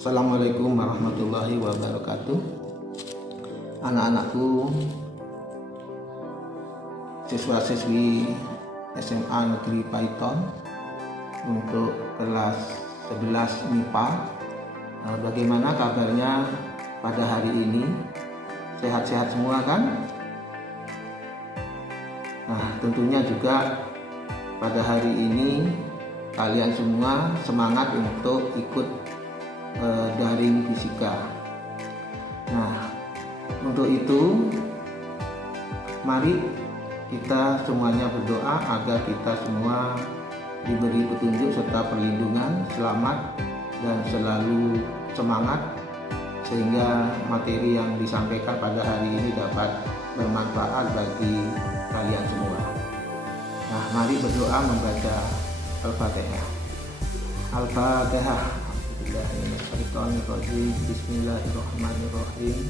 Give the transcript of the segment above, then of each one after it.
Assalamualaikum warahmatullahi wabarakatuh. Anak-anakku, siswa-siswi SMA Negeri Paiton untuk kelas 11 MIPA. Bagaimana kabarnya pada hari ini? Sehat-sehat semua kan? Nah, tentunya juga pada hari ini kalian semua semangat untuk ikut daring fisika. Nah, untuk itu mari kita semuanya berdoa agar kita semua diberi petunjuk serta perlindungan, selamat dan selalu semangat, sehingga materi yang disampaikan pada hari ini dapat bermanfaat bagi kalian semua. Nah, mari berdoa membaca Al-Fatihah. Al-Fatihah. Bismillahirrahmanirrahim.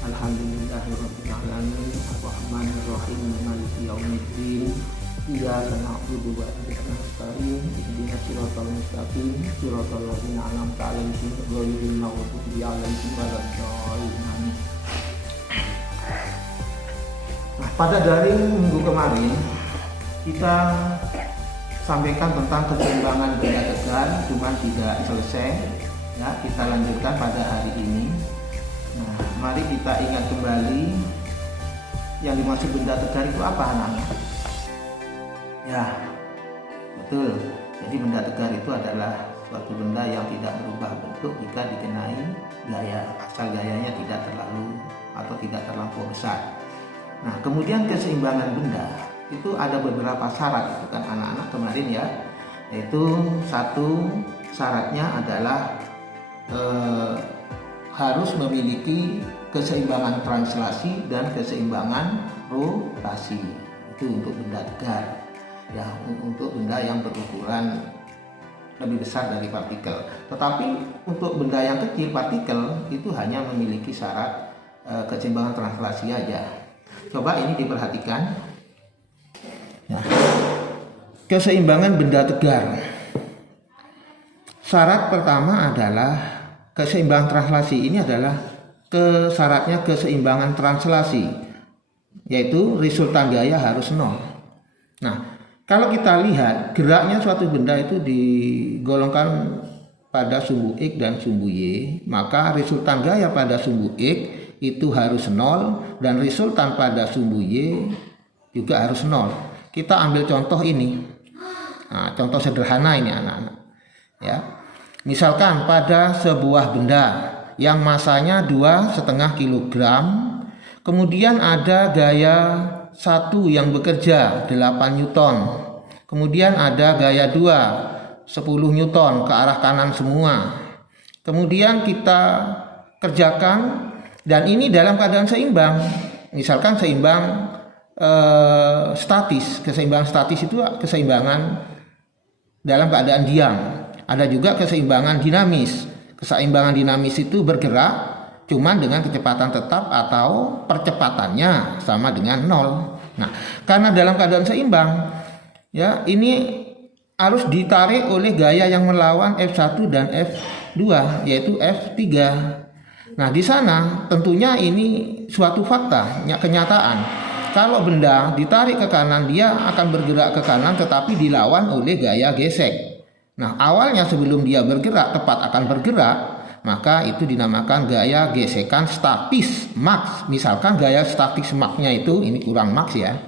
Alhamdulillahirabbil alamin. Arrahmanirrahim. Maliki yaumiddin. Iyyaka na'budu wa iyyaka nasta'in. Ihdinas siratal mustaqim. Siratal ladzina an'amta 'alaihim ghairil maghdubi 'alaihim waladdallin. Nah, pada daring minggu kemarin kita sampaikan tentang keseimbangan benda tegar, cuma tidak selesai. Ya, kita lanjutkan pada hari ini. Nah, mari kita ingat kembali yang dimaksud benda tegar itu apa, anak-anak? Ya, betul. Jadi benda tegar itu adalah suatu benda yang tidak berubah bentuk jika dikenai gaya, asal gayanya tidak terlalu atau tidak terlampau besar. Nah, kemudian keseimbangan benda itu ada beberapa syarat, itu kan anak-anak kemarin ya, yaitu satu syaratnya adalah harus memiliki keseimbangan translasi dan keseimbangan rotasi. Itu untuk benda tegar ya, untuk benda yang berukuran lebih besar dari partikel. Tetapi untuk benda yang kecil, partikel, itu hanya memiliki syarat keseimbangan translasi aja. Coba ini diperhatikan. Nah, keseimbangan benda tegar. Syarat pertama adalah keseimbangan translasi. Ini adalah syaratnya keseimbangan translasi, yaitu resultan gaya harus 0. Nah, kalau kita lihat geraknya suatu benda itu digolongkan pada sumbu X dan sumbu Y, maka resultan gaya pada sumbu X itu harus 0 dan resultan pada sumbu Y juga harus 0. Kita ambil contoh ini. Nah, contoh sederhana ini anak-anak. Ya. Misalkan pada sebuah benda yang masanya 2,5 kg, kemudian ada gaya 1 yang bekerja 8 Newton. Kemudian ada gaya 2 10 Newton ke arah kanan semua. Kemudian kita kerjakan dan ini dalam keadaan seimbang. Misalkan seimbang statis. Keseimbangan statis itu keseimbangan dalam keadaan diam. Ada juga keseimbangan dinamis. Keseimbangan dinamis itu bergerak cuman dengan kecepatan tetap atau percepatannya sama dengan 0. Nah, karena dalam keadaan seimbang ya, ini harus ditarik oleh gaya yang melawan F1 dan F2, yaitu F3. Nah, di sana tentunya ini suatu fakta, kenyataan. Kalau benda ditarik ke kanan, dia akan bergerak ke kanan tetapi dilawan oleh gaya gesek. Nah, awalnya sebelum dia bergerak, tepat akan bergerak, maka itu dinamakan gaya gesekan statis max. Misalkan gaya statis maxnya itu, ini kurang max ya.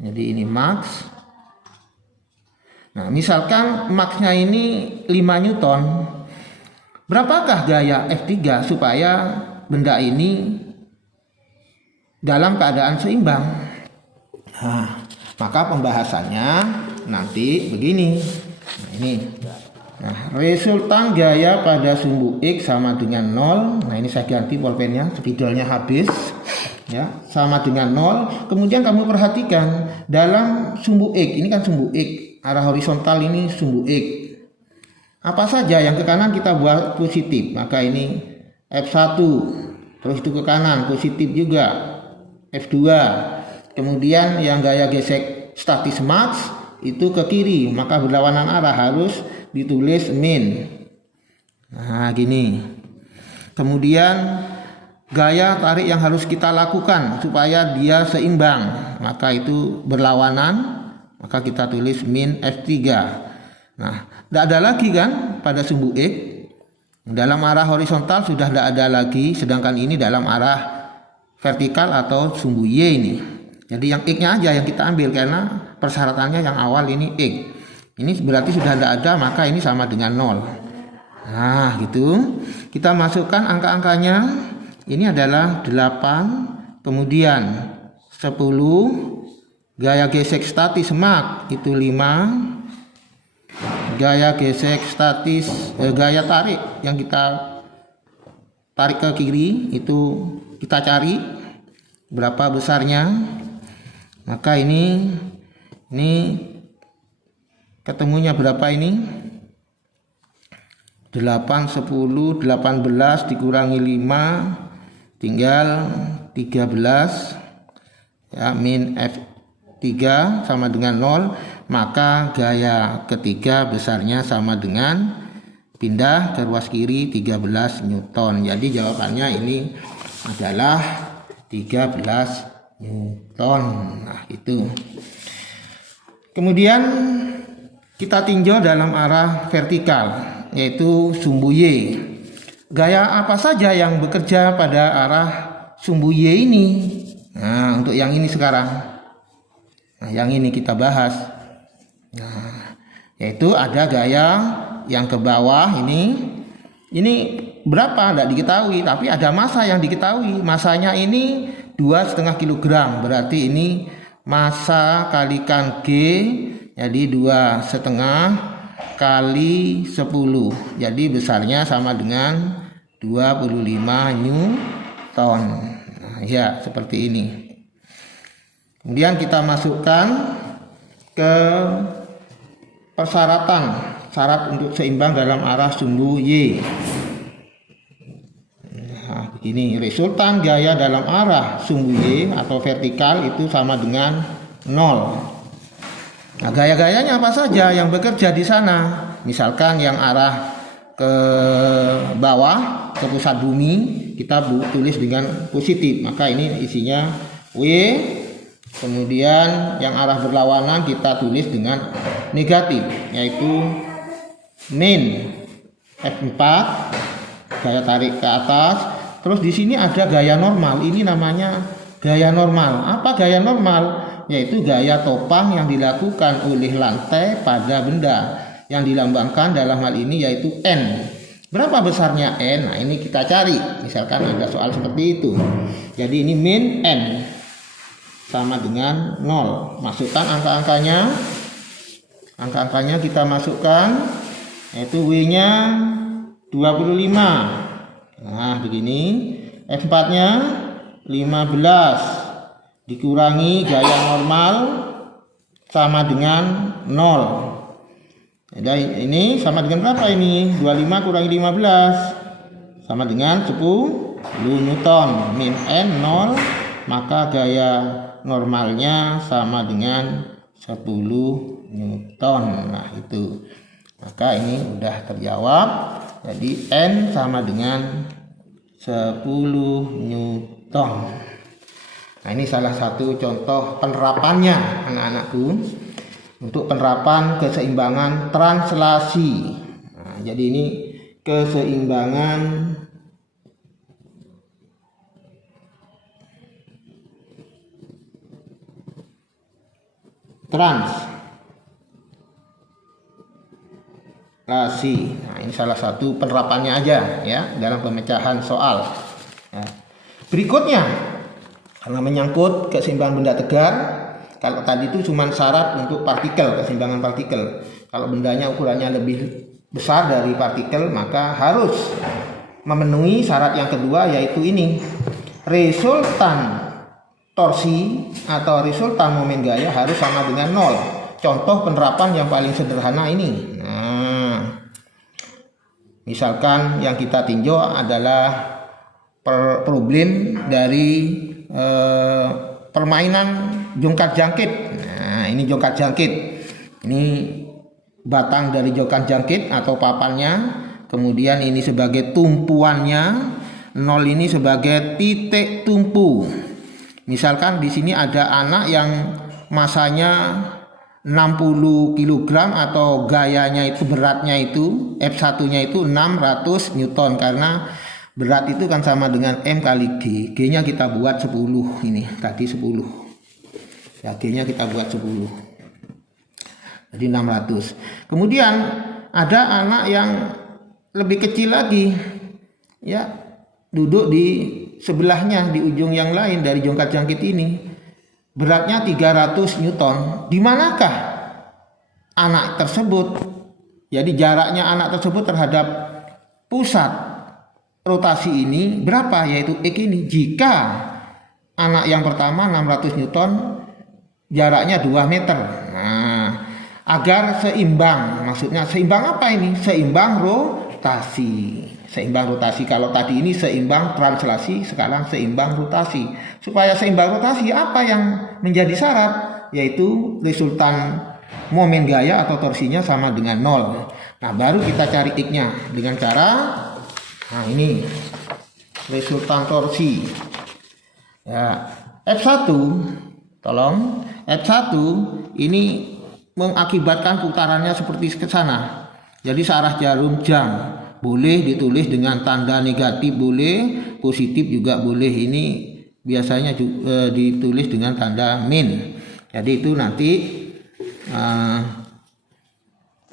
Jadi ini max. Nah, misalkan maxnya ini 5 Newton. Berapakah gaya F3 supaya benda ini dalam keadaan seimbang? Nah, maka pembahasannya nanti begini. Nah, ini. Nah, resultan gaya pada sumbu X sama dengan 0. Nah, ini saya ganti pulpennya, spidolnya habis. Ya, sama dengan 0. Kemudian kamu perhatikan dalam sumbu X, ini kan sumbu X, arah horizontal ini sumbu X. Apa saja yang ke kanan kita buat positif, maka ini F1, terus itu ke kanan positif juga, F2. Kemudian yang gaya gesek statis max itu ke kiri, maka berlawanan arah harus ditulis min. Nah, gini. Kemudian gaya tarik yang harus kita lakukan supaya dia seimbang, maka itu berlawanan, maka kita tulis min F3. Nah, tidak ada lagi kan pada sumbu X. Dalam arah horizontal sudah tidak ada lagi, sedangkan ini dalam arah vertikal atau sumbu Y ini. Jadi yang X-nya aja yang kita ambil karena persyaratannya yang awal ini X. Ini berarti sudah tidak ada, maka ini sama dengan 0. Nah, gitu. Kita masukkan angka-angkanya. Ini adalah 8, kemudian 10, gaya gesek statis Mach itu 5, gaya gesek statis gaya tarik yang kita tarik ke kiri itu kita cari berapa besarnya. Maka ini ketemunya berapa ini? 8, 10, 18 dikurangi 5 tinggal 13 ya, min F3 sama dengan 0, maka gaya ketiga besarnya sama dengan pindah ke ruas kiri 13 Newton. Jadi jawabannya ini adalah 13 Newton. Nah, itu. Kemudian kita tinjau dalam arah vertikal, yaitu sumbu Y. Gaya apa saja yang bekerja pada arah sumbu Y ini? Nah, untuk yang ini sekarang. Nah, yang ini kita bahas. Nah, yaitu ada gaya yang ke bawah ini. Ini berapa? Tidak diketahui, tapi ada massa yang diketahui. Massanya ini 2,5 kg. Berarti ini massa kalikan G, jadi 2,5 kali 10, jadi besarnya sama dengan 25 Newton. Nah, ya seperti ini. Kemudian kita masukkan ke persyaratan, syarat untuk seimbang dalam arah sumbu Y. Nah, begini, resultan gaya dalam arah sumbu Y atau vertikal itu sama dengan 0. Nah, gaya-gayanya apa saja yang bekerja di sana? Misalkan yang arah ke bawah, ke pusat bumi, kita tulis dengan positif. Maka ini isinya W. Kemudian yang arah berlawanan kita tulis dengan negatif, yaitu min F4, gaya tarik ke atas. Terus di sini ada gaya normal. Ini namanya gaya normal. Apa gaya normal? Yaitu gaya topang yang dilakukan oleh lantai pada benda yang dilambangkan dalam hal ini yaitu N. Berapa besarnya N? Nah, ini kita cari. Misalkan ada soal seperti itu. Jadi ini min N sama dengan 0. Masukkan angka-angkanya. Angka-angkanya kita masukkan, yaitu W-nya 25. Nah, begini. F4-nya 15 dikurangi gaya normal sama dengan 0. Jadi ini sama dengan berapa ini? 25 kurangi 15 sama dengan 10 Newton. Min N 0, maka gaya normalnya sama dengan 10 Newton. Nah, itu. Maka ini udah terjawab. Jadi N sama dengan 10 Newton. Nah, ini salah satu contoh penerapannya anak-anakku untuk penerapan keseimbangan translasi. Nah, jadi ini keseimbangan translasi. Nah, ini salah satu penerapannya aja ya dalam pemecahan soal. Nah, berikutnya, karena menyangkut keseimbangan benda tegar, kalau tadi itu cuma syarat untuk partikel, keseimbangan partikel. Kalau bendanya ukurannya lebih besar dari partikel, maka harus memenuhi syarat yang kedua, yaitu ini. Resultan torsi atau resultan momen gaya harus sama dengan 0. Contoh penerapan yang paling sederhana ini. Nah, misalkan yang kita tinjau adalah problem dari permainan jongkat jangkit. Nah, ini jongkat jangkit. Ini batang dari jongkat jangkit atau papannya kemudian ini sebagai tumpuannya, 0 ini sebagai titik tumpu. Misalkan di sini ada anak yang masanya 60 kg atau gayanya itu, beratnya itu F1-nya itu 600 Newton, karena berat itu kan sama dengan M kali G. G-nya kita buat 10, ini tadi 10. Ya, G-nya kita buat 10. Jadi 600. Kemudian ada anak yang lebih kecil lagi. Ya, duduk di sebelahnya di ujung yang lain dari jongkat jangkit ini. Beratnya 300 Newton. Di manakah anak tersebut? Jadi jaraknya anak tersebut terhadap pusat rotasi ini berapa? Yaitu X ini. Jika anak yang pertama 600 Newton, jaraknya 2 meter. Nah, agar seimbang. Maksudnya seimbang apa ini? Seimbang rotasi. Seimbang rotasi. Kalau tadi ini seimbang translasi, sekarang seimbang rotasi. Supaya seimbang rotasi, apa yang menjadi syarat? Yaitu resultan momen gaya atau torsinya sama dengan 0. Nah, baru kita cari X-nya dengan cara, nah ini resultan torsi. Ya, F1, tolong, F1 ini mengakibatkan putarannya seperti ke sana. Jadi searah jarum jam. Boleh ditulis dengan tanda negatif, boleh positif juga boleh. Ini biasanya ditulis dengan tanda min. Jadi itu nanti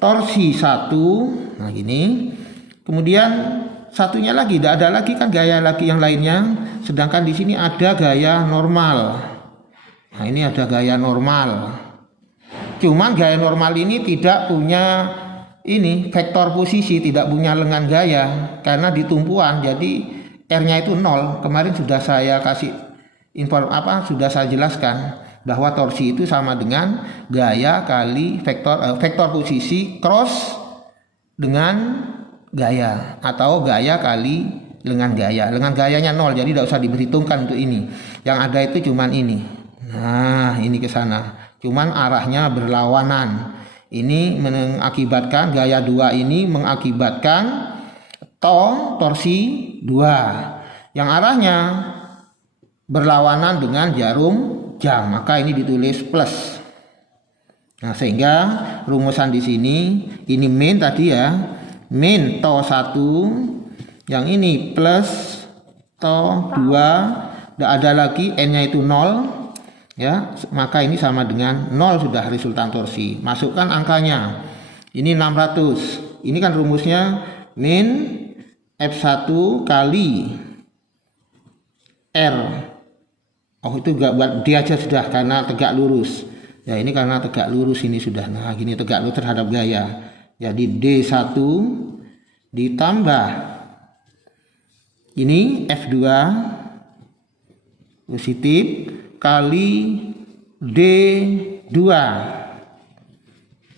torsi 1. Nah gini. Kemudian satunya lagi, tidak ada lagi kan gaya lagi yang lainnya. Sedangkan di sini ada gaya normal. Nah ini ada gaya normal. Cuman gaya normal ini tidak punya ini vektor posisi, tidak punya lengan gaya karena di tumpuan, jadi R-nya itu 0. Kemarin sudah saya kasih sudah saya jelaskan bahwa torsi itu sama dengan gaya kali vektor posisi cross dengan gaya, atau gaya kali lengan gaya. Lengan gayanya 0, jadi tidak usah diperhitungkan untuk ini. Yang ada itu cuman ini. Nah, ini ke sana. Cuman arahnya berlawanan. Ini mengakibatkan gaya 2 ini mengakibatkan torsi 2 yang arahnya berlawanan dengan jarum jam, maka ini ditulis plus. Nah, sehingga rumusan di sini ini min tadi ya, min to 1, yang ini plus to 2, tidak ada lagi, n-nya itu 0. Ya, maka ini sama dengan 0 sudah resultan torsi. Masukkan angkanya. Ini 600. Ini kan rumusnya min F1 kali R. Oh, itu enggak buat D aja sudah karena tegak lurus. Ya, ini karena tegak lurus ini sudah. Nah, gini tegak lurus terhadap gaya. Jadi D1 ditambah ini F2 positif kali D2,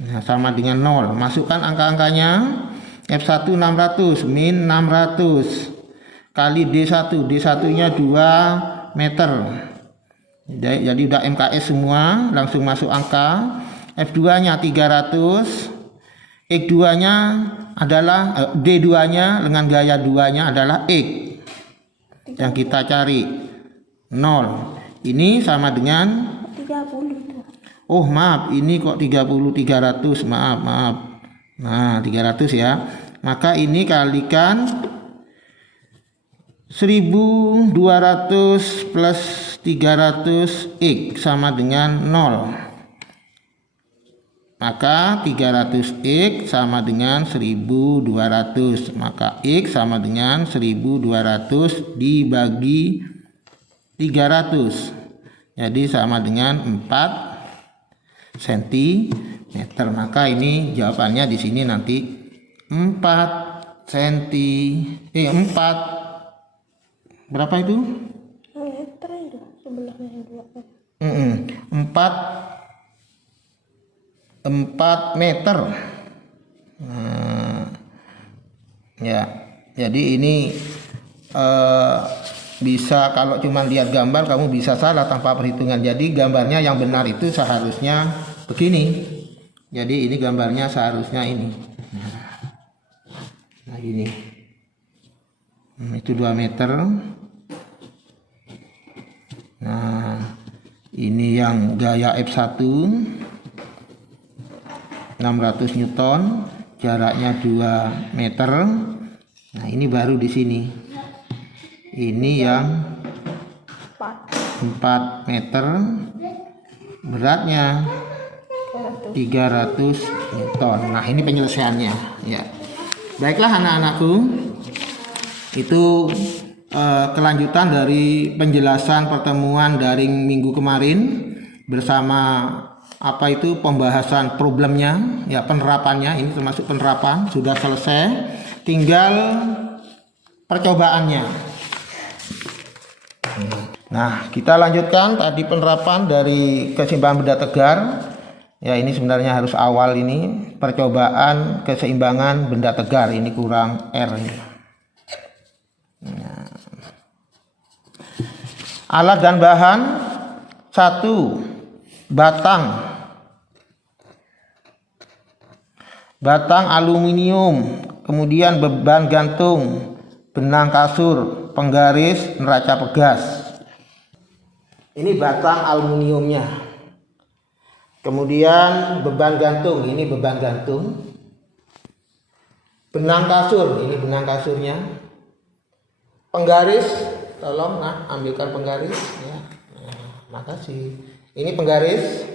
nah, sama dengan 0. Masukkan angka-angkanya. F1 600 min 600 kali D1, D1 nya 2 meter. Jadi udah MKS semua, langsung masuk angka. F2 nya 300, X2 nya adalah D2 nya dengan gaya 2 nya adalah X yang kita cari 0. Ini sama dengan 30. Oh maaf, ini kok 30, 300, maaf. Nah 300 ya. Maka ini kalikan 1200 plus 300 X sama dengan 0. Maka 300 X sama dengan 1200. Maka X sama dengan 1200 dibagi 300. Jadi sama dengan 4 cm. Maka ini jawabannya di sini nanti 4 cm. 4 berapa itu? Meter itu sebelahnya 2. 4 meter. Nah, ya. Jadi ini bisa kalau cuma lihat gambar kamu bisa salah tanpa perhitungan. Jadi gambarnya yang benar itu seharusnya begini. Jadi ini gambarnya seharusnya ini. Nah Nah ini, itu 2 meter. Nah ini yang gaya F1 600 Newton, jaraknya 2 meter. Nah ini baru di sini, ini yang 4 meter, beratnya 300 Newton. Nah ini penyelesaiannya ya. Baiklah anak-anakku, itu kelanjutan dari penjelasan pertemuan daring minggu kemarin bersama apa itu pembahasan problemnya ya, penerapannya. Ini termasuk penerapan sudah selesai, tinggal percobaannya. Nah kita lanjutkan tadi penerapan dari keseimbangan benda tegar ya. Ini sebenarnya harus awal, ini percobaan keseimbangan benda tegar, ini kurang R ini. Nah. Alat dan bahan: 1. Batang aluminium, kemudian beban gantung, benang kasur, penggaris, neraca pegas. Ini batang aluminiumnya. Kemudian beban gantung, ini beban gantung. Benang kasur, ini benang kasurnya. Penggaris, tolong ambilkan penggaris ya. Nah, makasih. Ini penggaris.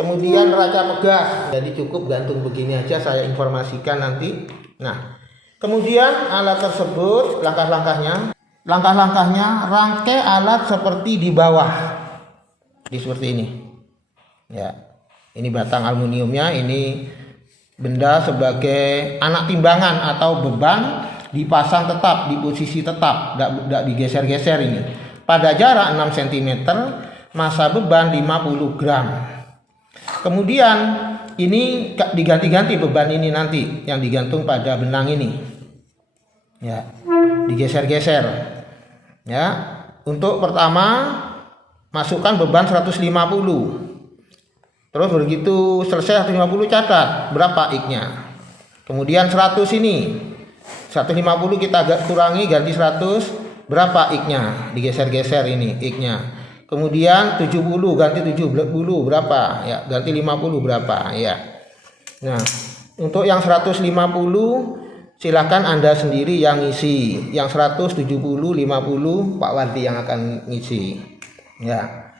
Kemudian neraca pegas. Jadi cukup gantung begini aja, saya informasikan nanti. Nah, kemudian alat tersebut langkah-langkahnya. Langkah-langkahnya, rangkai alat seperti di bawah. Seperti ini. Ya. Ini batang aluminiumnya, ini benda sebagai anak timbangan atau beban, dipasang tetap di posisi tetap, tidak digeser-geser ini. Pada jarak 6 cm, massa beban 50 gram. Kemudian ini diganti-ganti beban ini nanti yang digantung pada benang ini. Ya, digeser-geser. Ya, untuk pertama masukkan beban 150. Terus begitu selesai 150 catat berapa X-nya. Kemudian 100 ini. 150 kita kurangi ganti 100, berapa X-nya? Digeser-geser ini X-nya. Kemudian 70 ganti 70 berapa? Ya, ganti 50 berapa? Ya. Nah, untuk yang 150 silakan Anda sendiri yang ngisi. Yang 100, 70, 50 Pak Wardi yang akan ngisi. Ya.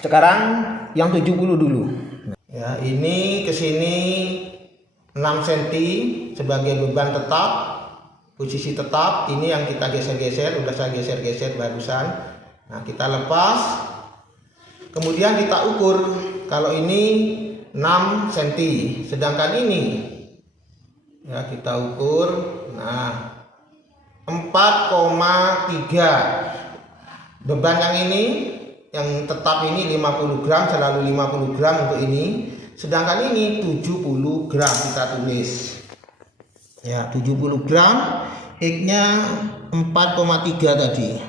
Sekarang yang 70 dulu. Ya, ini ke sini 6 cm sebagai beban tetap, posisi tetap. Ini yang kita geser-geser, udah saya geser-geser barusan. Nah, kita lepas. Kemudian kita ukur. Kalau ini 6 cm, sedangkan ini ya kita ukur. Nah, 4,3. Beban yang ini, yang tetap ini 50 gram, selalu 50 gram untuk ini. Sedangkan ini 70 gram kita tulis. Ya, 70 gram, X-nya 4,3 tadi.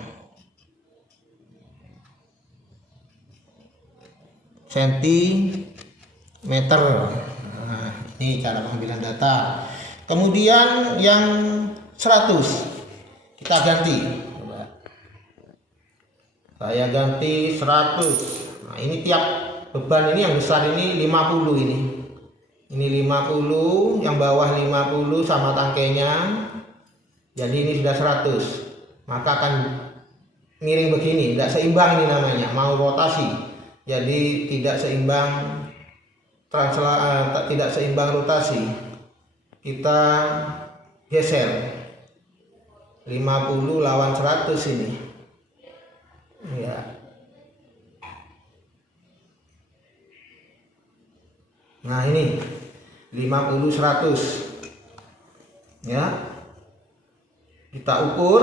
Sentimeter. Nah, ini cara pengambilan data. Kemudian yang 100 kita ganti. Saya ganti 100. Nah, ini tiap beban ini yang besar ini 50 ini. Ini 50, yang bawah 50 sama tangkainya. Jadi ini sudah 100. Maka akan miring begini, tidak seimbang ini namanya, mau rotasi. Jadi tidak seimbang tidak seimbang rotasi. Kita geser. 50 lawan 100 ini. Ya. Nah, ini 50 100. Ya. Kita ukur.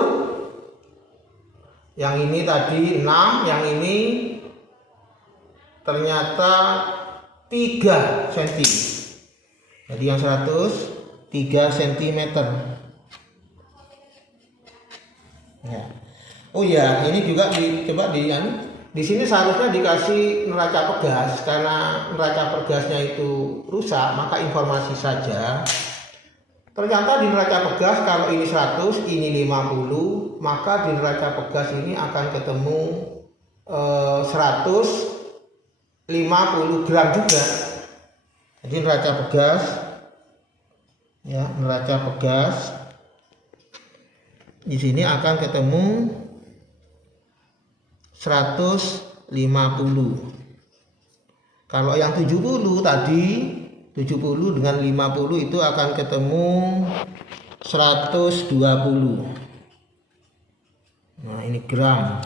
Yang ini tadi 6, yang ini ternyata 3 cm. Jadi yang 100 3 cm. Ya. Oh ya, ini juga coba di sini seharusnya dikasih neraca pegas, karena neraca pegasnya itu rusak, maka informasi saja Ternyata di neraca pegas kalau ini 100, ini 50, maka di neraca pegas ini akan ketemu 150 gram juga. Jadi neraca pegas, ya, neraca pegas di sini akan ketemu 150. Kalau yang 70 tadi, 70 dengan 50 itu akan ketemu 120. Nah, ini gram.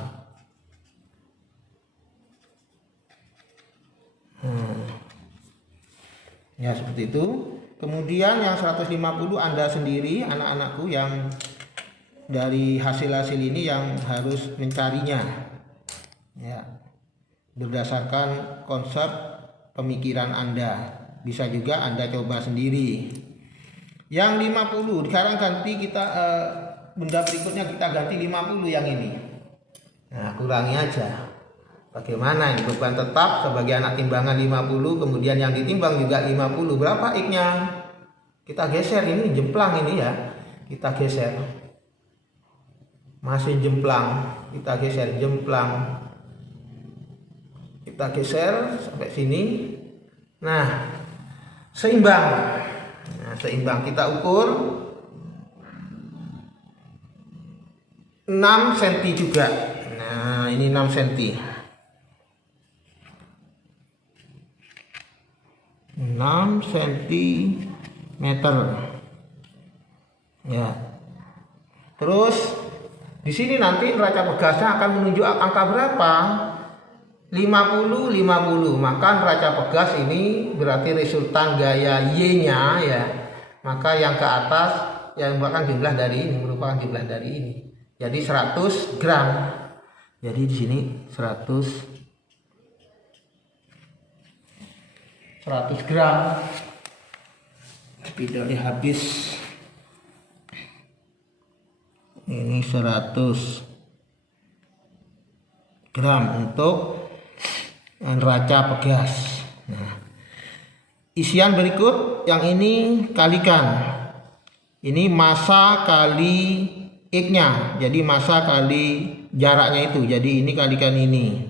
Ya, seperti itu. Kemudian yang 150 Anda sendiri, anak-anakku, yang dari hasil-hasil ini yang harus mencarinya. Ya. Berdasarkan konsep pemikiran Anda. Bisa juga Anda coba sendiri. Yang 50, sekarang ganti kita benda berikutnya kita ganti 50 yang ini. Nah, kurangi aja. Bagaimana ini beban tetap sebagai anak timbangan 50, kemudian yang ditimbang juga 50. Berapa X-nya? Kita geser, ini jemplang ini ya. Kita geser. Masih jemplang. Kita geser jemplang. Kita geser sampai sini. Nah, seimbang. Nah, seimbang kita ukur 6 cm juga. Nah, ini 6 cm. 6 cm. Ya. Terus di sini nanti neraca pegasnya akan menunjuk angka berapa? 50 50. Maka neraca pegas ini berarti resultan gaya Y-nya ya. Maka yang ke atas yang merupakan jumlah dari ini, Jadi 100 gram. Jadi di sini 100 gram. Tidak habis. Ini 100 gram untuk neraca pegas. Nah, isian berikut yang ini kalikan. Ini massa kali X-nya. Jadi massa kali jaraknya itu. Jadi ini kalikan ini.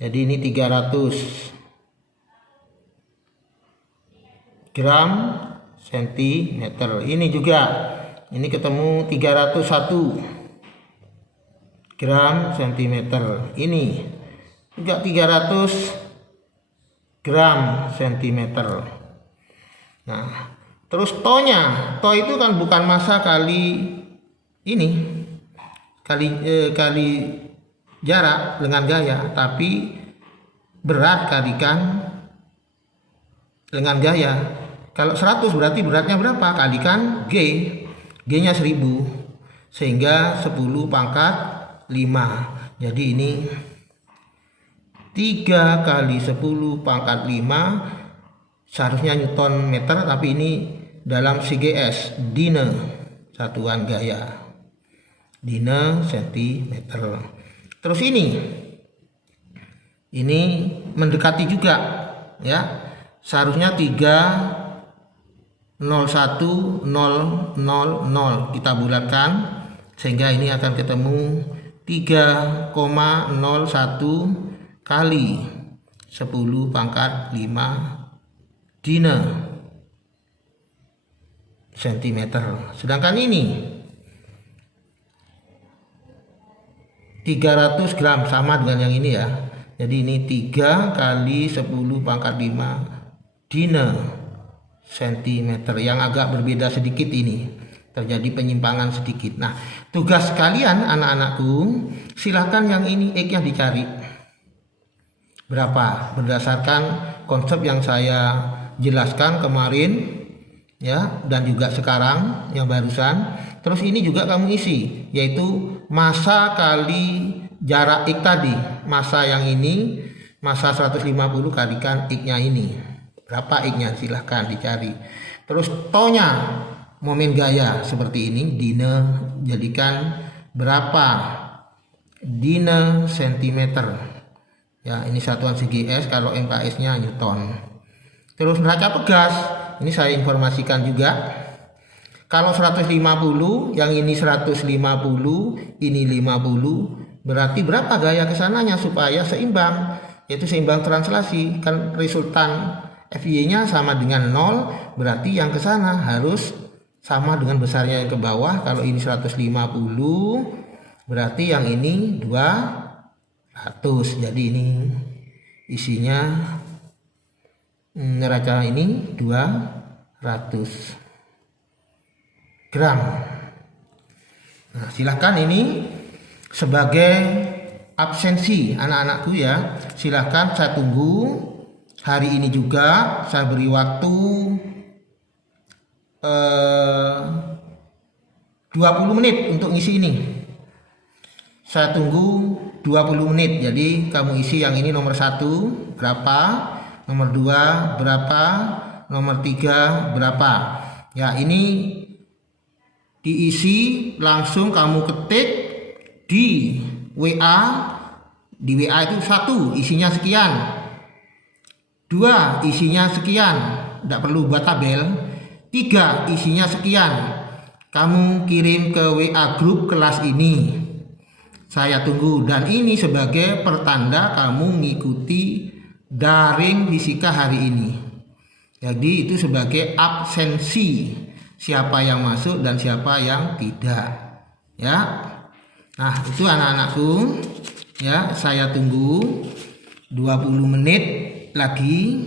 Jadi ini 300 gram sentimeter. Ini juga. Ini ketemu 301 gram sentimeter. Ini juga 300 gram sentimeter. Nah, terus to-nya, to itu kan bukan massa kali ini, kali jarak dengan gaya, tapi berat kalikan dengan gaya. Kalau 100 berarti beratnya berapa? Kalikan G. G-nya 1000. Sehingga 10 pangkat 5. Jadi ini 3 kali 10 pangkat 5, seharusnya Newton meter, tapi ini dalam CGS, dine, satuan gaya, dine sentimeter. Terus ini mendekati juga ya, seharusnya 3,01,000 kita bulatkan sehingga ini akan ketemu 3,01 kali 10 pangkat 5 dine sentimeter. Sedangkan ini 300 gram sama dengan yang ini ya. Jadi ini 3 kali 10 pangkat 5 dine sentimeter. Yang agak berbeda sedikit ini, terjadi penyimpangan sedikit. Nah, tugas kalian anak-anakku, silahkan yang ini X-nya dicari berapa berdasarkan konsep yang saya jelaskan kemarin ya, dan juga sekarang yang barusan. Terus ini juga kamu isi, yaitu massa kali jarak X tadi. Massa yang ini, massa 150 kalikan X-nya ini. Berapa X-nya? Silahkan dicari. Terus to-nya, momen gaya seperti ini, dine, jadikan berapa? Dine sentimeter. Ya, ini satuan CGS, kalau MKS-nya Newton. Terus neraca pegas, ini saya informasikan juga. Kalau 150, yang ini 150, ini 50, berarti berapa gaya kesananya supaya seimbang, yaitu seimbang translasi. Kan resultan FY-nya sama dengan 0, berarti yang ke sana harus sama dengan besarnya yang ke bawah. Kalau ini 150, berarti yang ini 200. Jadi ini isinya neraca ini 200 gram. Nah, silahkan ini sebagai absensi anak-anakku ya. Silahkan saya tunggu hari ini juga. Saya beri waktu 20 menit untuk ngisi ini. Saya tunggu 20 menit. Jadi kamu isi yang ini nomor 1 berapa, nomor 2 berapa, nomor 3 berapa. Ya, ini diisi langsung kamu ketik di WA. Di WA itu 1 isinya sekian, 2 isinya sekian, tidak perlu buat tabel, 3 isinya sekian. Kamu kirim ke WA grup kelas ini, saya tunggu. Dan ini sebagai pertanda kamu mengikuti daring fisika hari ini. Jadi itu sebagai absensi, siapa yang masuk dan siapa yang tidak, ya. Nah, itu anak-anakku ya. Saya tunggu 20 menit lagi.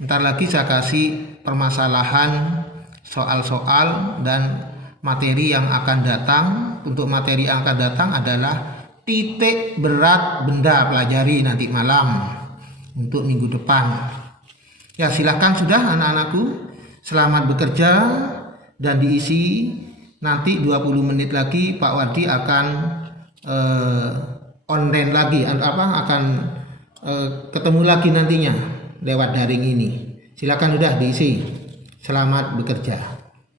Ntar lagi saya kasih permasalahan, soal-soal dan materi yang akan datang. Untuk materi yang akan datang adalah titik berat benda, pelajari nanti malam untuk minggu depan. Ya, silahkan sudah anak-anakku, selamat bekerja dan diisi. Nanti 20 menit lagi Pak Wardi akan online lagi, akan ketemu lagi nantinya lewat daring ini. Silakan sudah diisi. Selamat bekerja.